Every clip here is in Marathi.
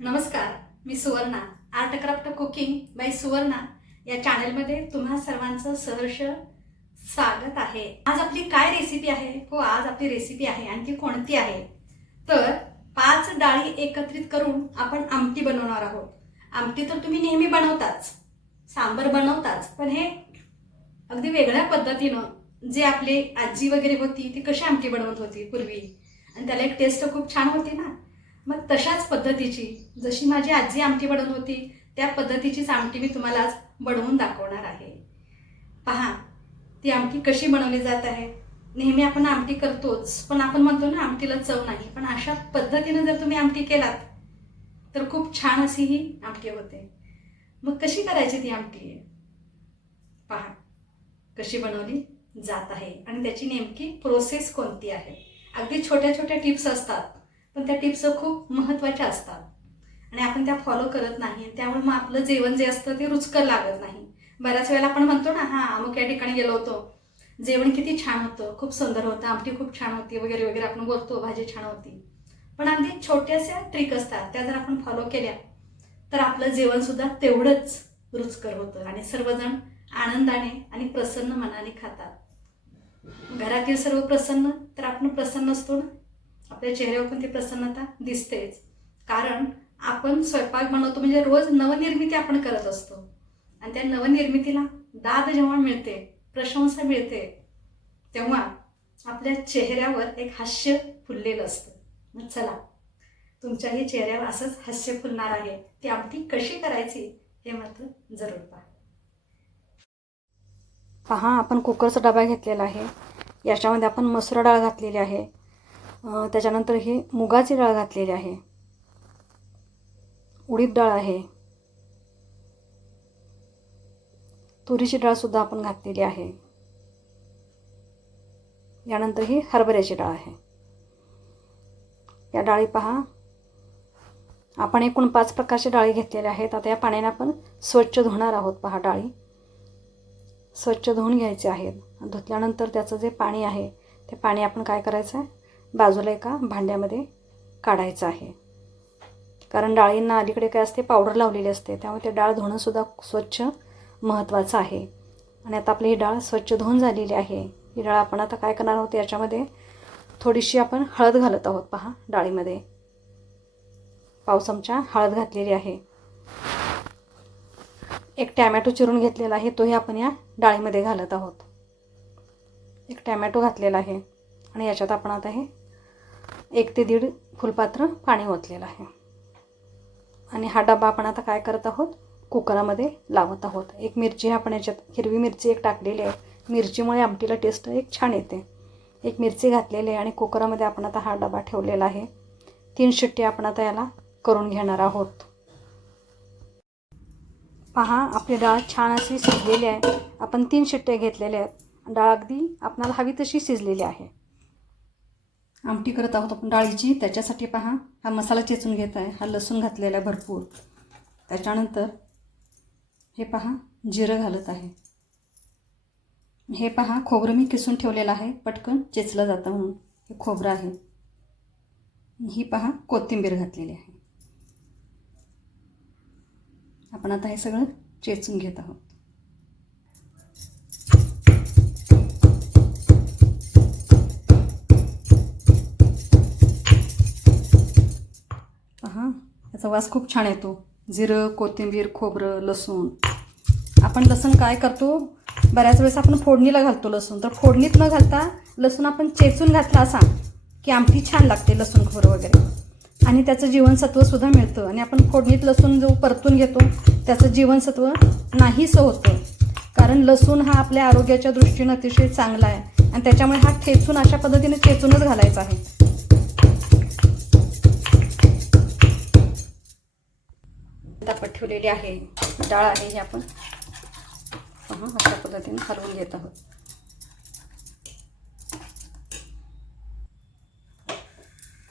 नमस्कार मी Suvarna. Art craft cooking by Suvarna. या चॅनलमध्ये तुम्हा सर्वांचं सहर्ष स्वागत आहे. आज आपली काय रेसिपी आहे? हो आज आपली रेसिपी आहे. आणि ती कोणती आहे? तर पाच डाळी एकत्रित करून आपण आमटी बनवणार आहोत. आमटी तर तुम्ही नेहमी बनवताच. सांबर बनवताच. पण हे अगदी वेगळ्या पद्धतीनं जे आपली आजी वगैरे होती ती कशी आमटी बनवत होती पूर्वी? आणि त्याला एक टेस्ट खूप छान होती ना? मग तशाच पद्धतीची जशी माझी आजी आमटी बनवत होती त्या पद्धतीचीच आमटी मी तुम्हाला आज बनवून दाखवणार आहे. पहा ती आमटी कशी बनवली जात आहे. नेहमी आपण आमटी करतोच पण आपण म्हणतो ना आमटीला चव नाही. पण अशा पद्धतीनं जर तुम्ही आमटी केलात तर खूप छान अशी ही आमटी होते. मग कशी करायची ती आमटी? पहा कशी बनवली जात आहे आणि त्याची नेमकी प्रोसेस कोणती आहे. अगदी छोट्या छोट्या टिप्स असतात. पण त्या टिप्स खूप महत्त्वाच्या असतात. आणि आपण त्या फॉलो करत नाही त्यामुळे मग आपलं जेवण जे असतं ते रुचकर लागत नाही. बऱ्याच वेळेला आपण म्हणतो ना हां अमुक या ठिकाणी गेलो होतो. जेवण किती छान होतं. खूप सुंदर होतं. आमटी खूप छान होती. वगैरे वगैरे आपण बोलतो भाजी छान होती. पण अगदी छोट्याशा ट्रिक असतात. त्या जर आपण फॉलो केल्या तर आपलं जेवणसुद्धा तेवढंच रुचकर होतं आणि सर्वजण आनंदाने आणि प्रसन्न मनाने खातात. घरातील सर्व प्रसन्न तर आपण प्रसन्न असतो ना? आपल्या चेहऱ्यावर पण ती प्रसन्नता दिसतेच. कारण आपण स्वयंपाक बनवतो म्हणजे रोज नवनिर्मिती आपण करत असतो. आणि त्या नवनिर्मितीला दाद जेव्हा मिळते प्रशंसा मिळते तेव्हा आपल्या चेहऱ्यावर एक हास्य फुललेलं असतं. मग चला तुमच्याही चेहऱ्यावर असंच हास्य फुलणार आहे. ती आमटी कशी करायची हे मात्र जरूर पहा. पहा आपण कुकरचा डबा घेतलेला आहे. याच्यामध्ये आपण मसूर डाळ घातलेली आहे. त्याच्यानंतर ही मुगाची डाळ घातलेली आहे. उडीद डाळ आहे. तुरीची डाळसुद्धा आपण घातलेली आहे. यानंतर ही हरभऱ्याची डाळ आहे. या डाळी पहा. आपण एकूण पाच प्रकारच्या डाळी घेतलेल्या आहेत. आता या पाण्याने आपण स्वच्छ धुणार आहोत पहा डाळी. स्वच्छ धुवून घ्यायचे आहेत. धुतल्यानंतर त्याचं जे पाणी आहे ते पाणी आपण काय करायचं आहे बाजूला एका भांड्यामध्ये काढायचं आहे. कारण डाळींना अलीकडे काय असते पावडर लावलेली असते त्यामुळे ते डाळ धुणंसुद्धा स्वच्छ महत्त्वाचं आहे. आणि आता आपली ही डाळ स्वच्छ धुवून झालेली आहे. ही डाळ आपण आता काय करणार आहोत याच्यामध्ये थोडीशी आपण हळद घालत आहोत. पहा डाळीमध्ये. पाव चमचा हळद घातलेली आहे. एक टॅमॅटो चिरून घेतलेला आहे तोही आपण या डाळीमध्ये घालत आहोत. एक टॅमॅटो घातलेला आहे. आणि याच्यात आपण आता हे एक ते दीड फुलपात्र पाणी ओतलेलं आहे. आणि हा डबा आपण आता काय करत आहोत? कुकरामध्ये लावत आहोत. एक मिरची आपण याच्यात हिरवी मिरची एक टाकलेली आहे. मिरचीमुळे आमटीला टेस्ट एक छान येते. एक मिरची घातलेली आहे आणि कुकरामध्ये आपण आता हा डबा ठेवलेला आहे. तीन शिट्टी आपण आता याला करून घेणार आहोत. पहा आपली डाळ छान अशी शिजलेली आहे. आपण तीन शिट्ट्या घेतलेल्या आहेत. डाळ अगदी आपणाला हवी तशी शिजलेली आहे. आमटी करत आहोत आपण डाळीची. त्याच्यासाठी पहा हा मसाला चेचून घेत आहे. हा लसूण घातलेला आहे भरपूर. त्याच्यानंतर हे पहा जिरं घालत आहे. हे पहा खोबरं मी किसून ठेवलेलं आहे. पटकन चेचलं जातं म्हणून. हे खोबरं आहे. ही पहा कोथिंबीर घातलेली आहे. आपण आता हे सगळं चेचून घेत आहोत. याचा वास खूप छान येतो. जिरं कोथिंबीर खोबरं लसूण. आपण लसूण काय करतो? बऱ्याच वेळेस आपण फोडणीला घालतो लसूण. तर फोडणीत न घालता लसूण आपण चेचून घातला असा की आमटी छान लागते लसूण खोबरं वगैरे. आणि त्याचं जीवनसत्वसुद्धा मिळतं. आणि आपण फोडणीत लसूण जो परतून घेतो त्याचं जीवनसत्व नाहीसं होतं. कारण लसूण हा आपल्या आरोग्याच्या दृष्टीनं अतिशय चांगला आहे. आणि त्याच्यामुळे हा ठेचून अशा पद्धतीने चेचूनच घालायचा आहे. तापत ठेवलेली आहे. डाळ आहे ही आपण पहा अशा पद्धतीने हलवून घेत आहोत.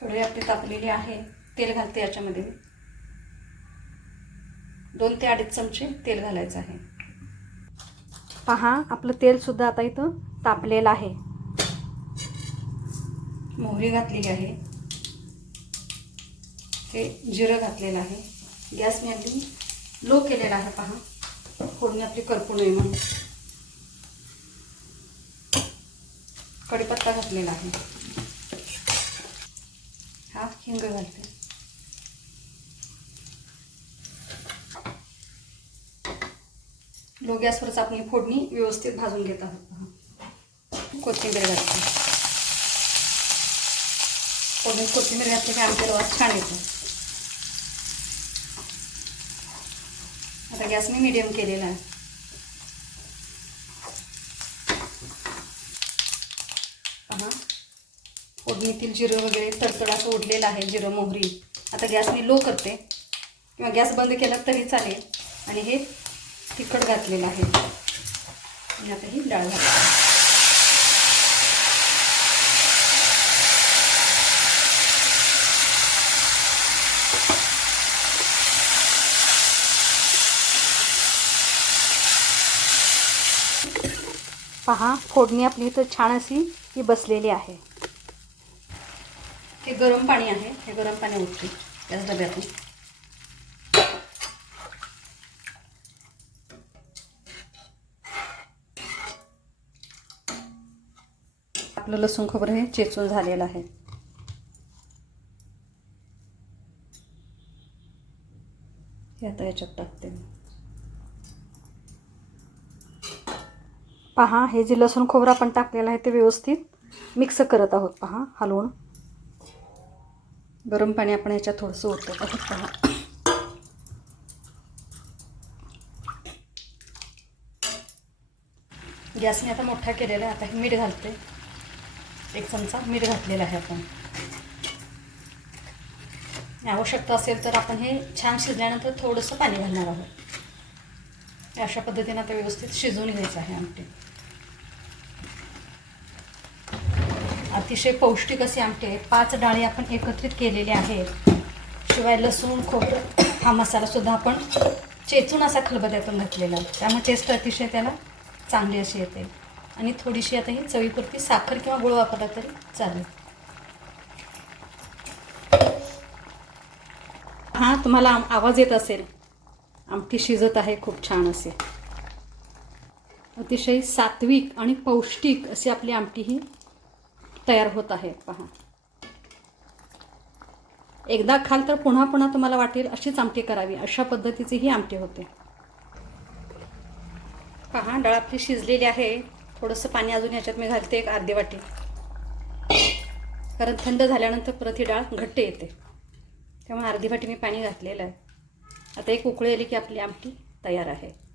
थोडी आपली तापलेली आहे. तेल घालते याच्यामध्ये दोन ते अडीच चमचे तेल घालायचं आहे. पहा आपलं तेलसुद्धा आता इथं तापलेलं आहे. मोहरी घातलेली आहे. हे जिरं घातलेलं आहे. गॅस मी अगदी लो केलेला आहे पहा. फोडणी आपली करपू नये म्हणून. कढीपत्ता घातलेला आहे. हा हिंग घालते. लो गॅसवरच आपण फोडणी व्यवस्थित भाजून घेत आहोत पहा. कोथिंबीर घालते. फोडणीत कोथिंबीर घातली की आमच्या रवाज छान येतो. आता गॅस मी मिडियम केलेला आहे. पहा. फोडणीतील जिरं वगैरे तडतड असं उडलेलं आहे जिरं मोहरी. आता गॅस मी लो करते. किंवा गॅस बंद केला तरी चालेल. आणि हे तिखट घातलेलं आहे. आणि आता ही डाळ घातली. पहा फोडणी आपली इथं छान अशी ही बसलेली आहे. हे गरम पाणी आहे हे गरम पाणी उठते त्याच डब्यातून. आपलं लसूण खोबरं हे चेचून झालेलं आहे. हे आता याच्यात टाकते मी. पहा हे जे लसूण खोबरं आपण टाकलेलं आहे ते व्यवस्थित मिक्स करत आहोत. पहा हलवून. गरम पाणी आपण याच्यात थोडंसं ओतत आहोत पहा. गॅसने आता मोठा केलेला आहे. आता हे मीठ घालते. एक चमचा मीठ घातलेला आहे आपण. आवश्यकता असेल तर आपण हे छान शिजल्यानंतर थोडंसं पाणी घालणार आहोत. अशा पद्धतीने आता व्यवस्थित शिजवून घ्यायचं आहे आमटी. अतिशय पौष्टिक असे आमटे पाच डाळी आपण एकत्रित केलेले आहेत. शिवाय लसूण खोबरं हा मसालासुद्धा आपण चेचून असा खलबत्यातून घातलेला आहे. त्यामुळे टेस्ट अतिशय त्याला चांगली अशी येते. आणि थोडीशी आता ही चवीपुरती साखर किंवा गुळ वापरला तरी चालेल. हा तुम्हाला आवाज येत असेल. आमटी शिजत आहे खूप छान असे. अतिशय सात्विक आणि पौष्टिक अशी आपली आमटी ही तयार होत आहे. पहा. एकदा खाल तर पुन्हा पुन्हा तुम्हाला वाटेल अशीच आमटी करावी. अशा पद्धतीची ही आमटी होते. पहा डाळ आपली शिजलेली आहे. थोडंसं पाणी अजून याच्यात मी घालते एक अर्धी वाटी. कारण थंड झाल्यानंतर परत ही डाळ घट्ट येते. त्यामुळे अर्धी वाटी मी पाणी घातलेलं आहे. आता एक उकळी आली की आपली आमटी तयार आहे.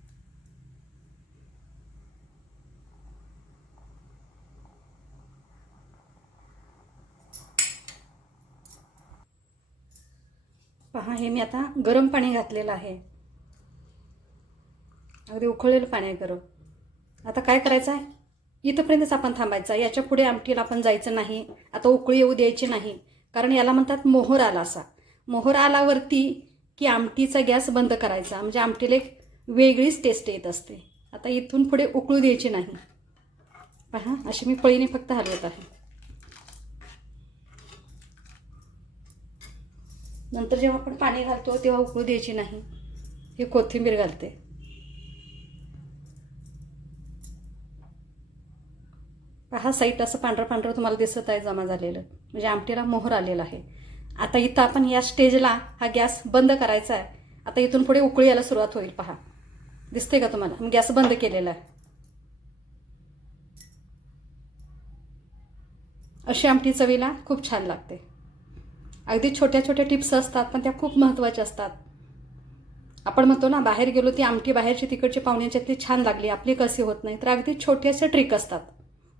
पहा हे मी आता गरम पाणी घातलेलं आहे. अगदी उकळलेलं पाणी आहे गरम. आता काय करायचं आहे इथंपर्यंतच आपण थांबायचं. आहे याच्यापुढे आमटीला आपण जायचं नाही. आता उकळी येऊ द्यायची नाही. कारण याला म्हणतात मोहर आला असा. मोहर आलावरती की आमटीचा गॅस बंद करायचा. म्हणजे आमटीला एक वेगळीच टेस्ट येत असते. आता इथून पुढे उकळू द्यायची नाही. पहा अशी मी पळीने फक्त हलवत आहे. नंतर जेव्हा आपण पाणी घालतो तेव्हा उकळू द्यायची नाही. हे कोथिंबीर घालते. पहा साईट असं पांढरं पांढरं तुम्हाला दिसत आहे जमा झालेलं. म्हणजे आमटीला मोहर आलेला आहे. आता इथं आपण या स्टेजला हा गॅस बंद करायचा आहे. आता इथून पुढे उकळी यायला सुरुवात होईल पहा. दिसते का तुम्हाला? मी गॅस बंद केलेला आहे. अशी आमटी चवीला खूप छान लागते. अगदी छोट्या छोट्या टिप्स असतात पण त्या खूप महत्त्वाच्या असतात. आपण म्हणतो ना बाहेर गेलो ती आमटी बाहेरची तिकडची पाहुण्याच्यातली छान लागली आपली कशी होत नाही. तर अगदी छोट्याशा ट्रिक असतात.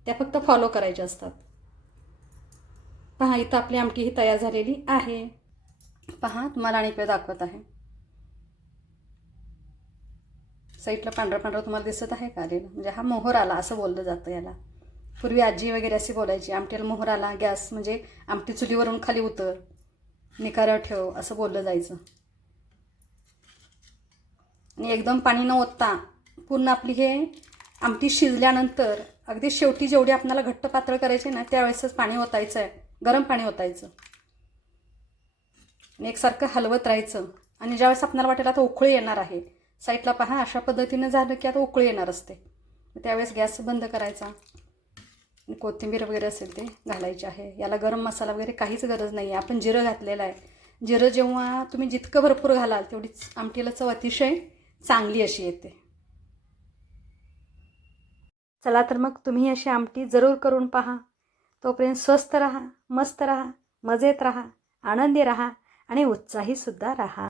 त्या फक्त फॉलो करायच्या असतात. पहा इथं आपली आमटी ही तयार झालेली आहे. पहा तुम्हाला आणि इकडे दाखवत आहे. साईडला पांढरं पांढरं तुम्हाला दिसत आहे का? आलेलं. म्हणजे हा मोहर आला असं बोललं जातं याला. पूर्वी आजी वगैरे अशी बोलायची आमटीला मोहर आला गॅस म्हणजे आमटी चुलीवरून खाली उतर. निकारा ठेव असं बोललं जायचं. आणि एकदम पाणी न ओतता पूर्ण आपली हे आमटी शिजल्यानंतर अगदी शेवटी जेवढी आपल्याला घट्ट पातळ करायची ना त्यावेळेसच पाणी ओतायचं आहे. गरम पाणी ओतायचं. आणि एकसारखं हलवत राहायचं. आणि ज्यावेळेस आपल्याला वाटेल आता उकळी येणार आहे. साईडला पहा अशा पद्धतीनं झालं की आता उकळी येणार असते. त्यावेळेस गॅस बंद करायचा. कोथिंबीर वगैरे असेल ते घालायचे आहे. याला गरम मसाला वगैरे काहीच गरज नाही आहे आपण जिरं घातलेलं आहे. जिरं जेव्हा तुम्ही जितकं भरपूर घालाल तेवढीच आमटीला चव अतिशय चांगली अशी येते. चला तर मग तुम्ही अशी आमटी जरूर करून पहा. तोपर्यंत स्वस्त राहा मस्त राहा मजेत राहा आनंदी राहा आणि उत्साहीसुद्धा राहा.